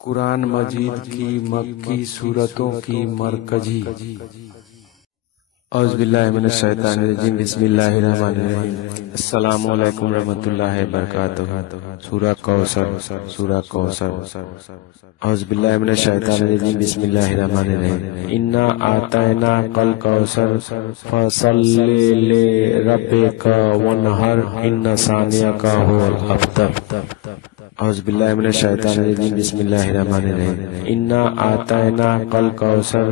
कुरान मजीद की मक्की सूरतों की मरकजी। औज़ुबिल्लाहिमिनश्शैतानिर्रजीम बिस्मिल्लाहिर्रहमानिर्रहीम। अस्सलामु अलैकुम रहमतुल्लाहि वबरकातुहू। सूरह कौसर। औज़ुबिल्लाहिमिनश्शैतानिर्रजीम बिस्मिल्लाहिर्रहमानिर्रहीम। इन्ना आतैना कल कौसर फसल्लि लिरब्बिका वन्हर इन्ना सानियका हुवल अब्तर। औज़ुबिल्लाहिमिनश्शैतानिर्रजीम बिस्मिल्लाहिर्रहमानिर्रहीम। इन्ना आतैना कल कौसर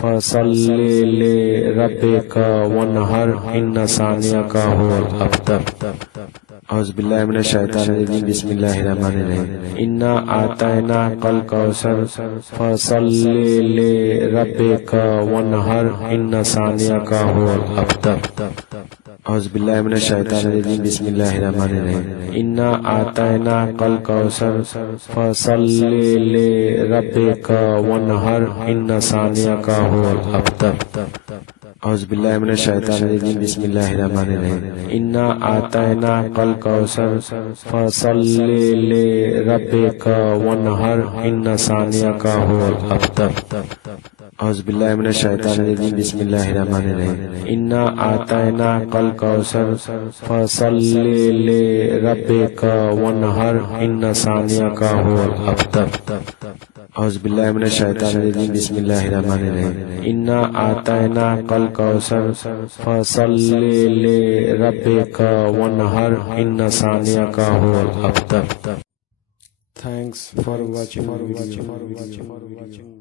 फसल्लि लिरब्बिका वन्हर इन्ना सानियका हुवल अब्तर। औज़ुबिल्लाहिमिनश्शैतानिर्रजीम बिस्मिल्लाहिर्रहमानिर्रहीम। इन्ना आतैना कल कौसर फसल्लि लिरब्बिका वन्हर इन्ना सानियका हुवल अब्तर। औज़ुबिल्लाहिमिनश्शैतानिर्रजीम बिस्मिल्लाहिर्रहमानिर्रहीम। इन्ना आतैना कल कौसर फसल्लि लिरब्बिका वन्हर इन्ना सानियका हुवल अब्तर। औज़ुबिल्लाहिमिनश्शैतानिर्रजीम बिस्मिल्लाहिर्रहमानिर्रहीम। इन्ना आतैना कल कौसर फसल्लि लिरब्बिका वन्हर इन्ना सानियका हुवल अब्तर। औज़ुबिल्लाहिमिनश्शैतानिर्रजीम बिस्मिल्लाहिर्रहमानिर्रहीम। इन्ना आतैना कल कौसर फसल्लि लिरब्बिका वन्हर इन्ना सानियका हुवल अब्तर। औज़ुबिल्लाहिमिनश्शैतानिर्रजीम बिस्मिल्लाहिर्रहमानिर्रहीम। इन्ना आतैना कल कौसर फसल्लि लिरब्बिका वन्हर इन्ना सानियका हुवल अब्तर। Thanks for watching video.